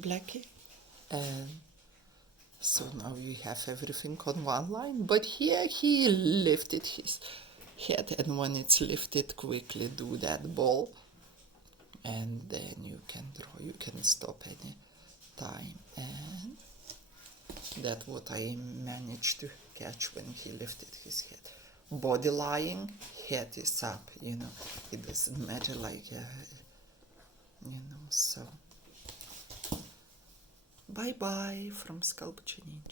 Blackie. And so now you have everything on one line, but here he lifted his head, and when it's lifted, quickly do that ball, and then you can draw. You can stop any time, and that's what I managed to catch when he lifted his head. Body lying, head is up, it doesn't matter, so. Bye bye from Sculpture Ninja.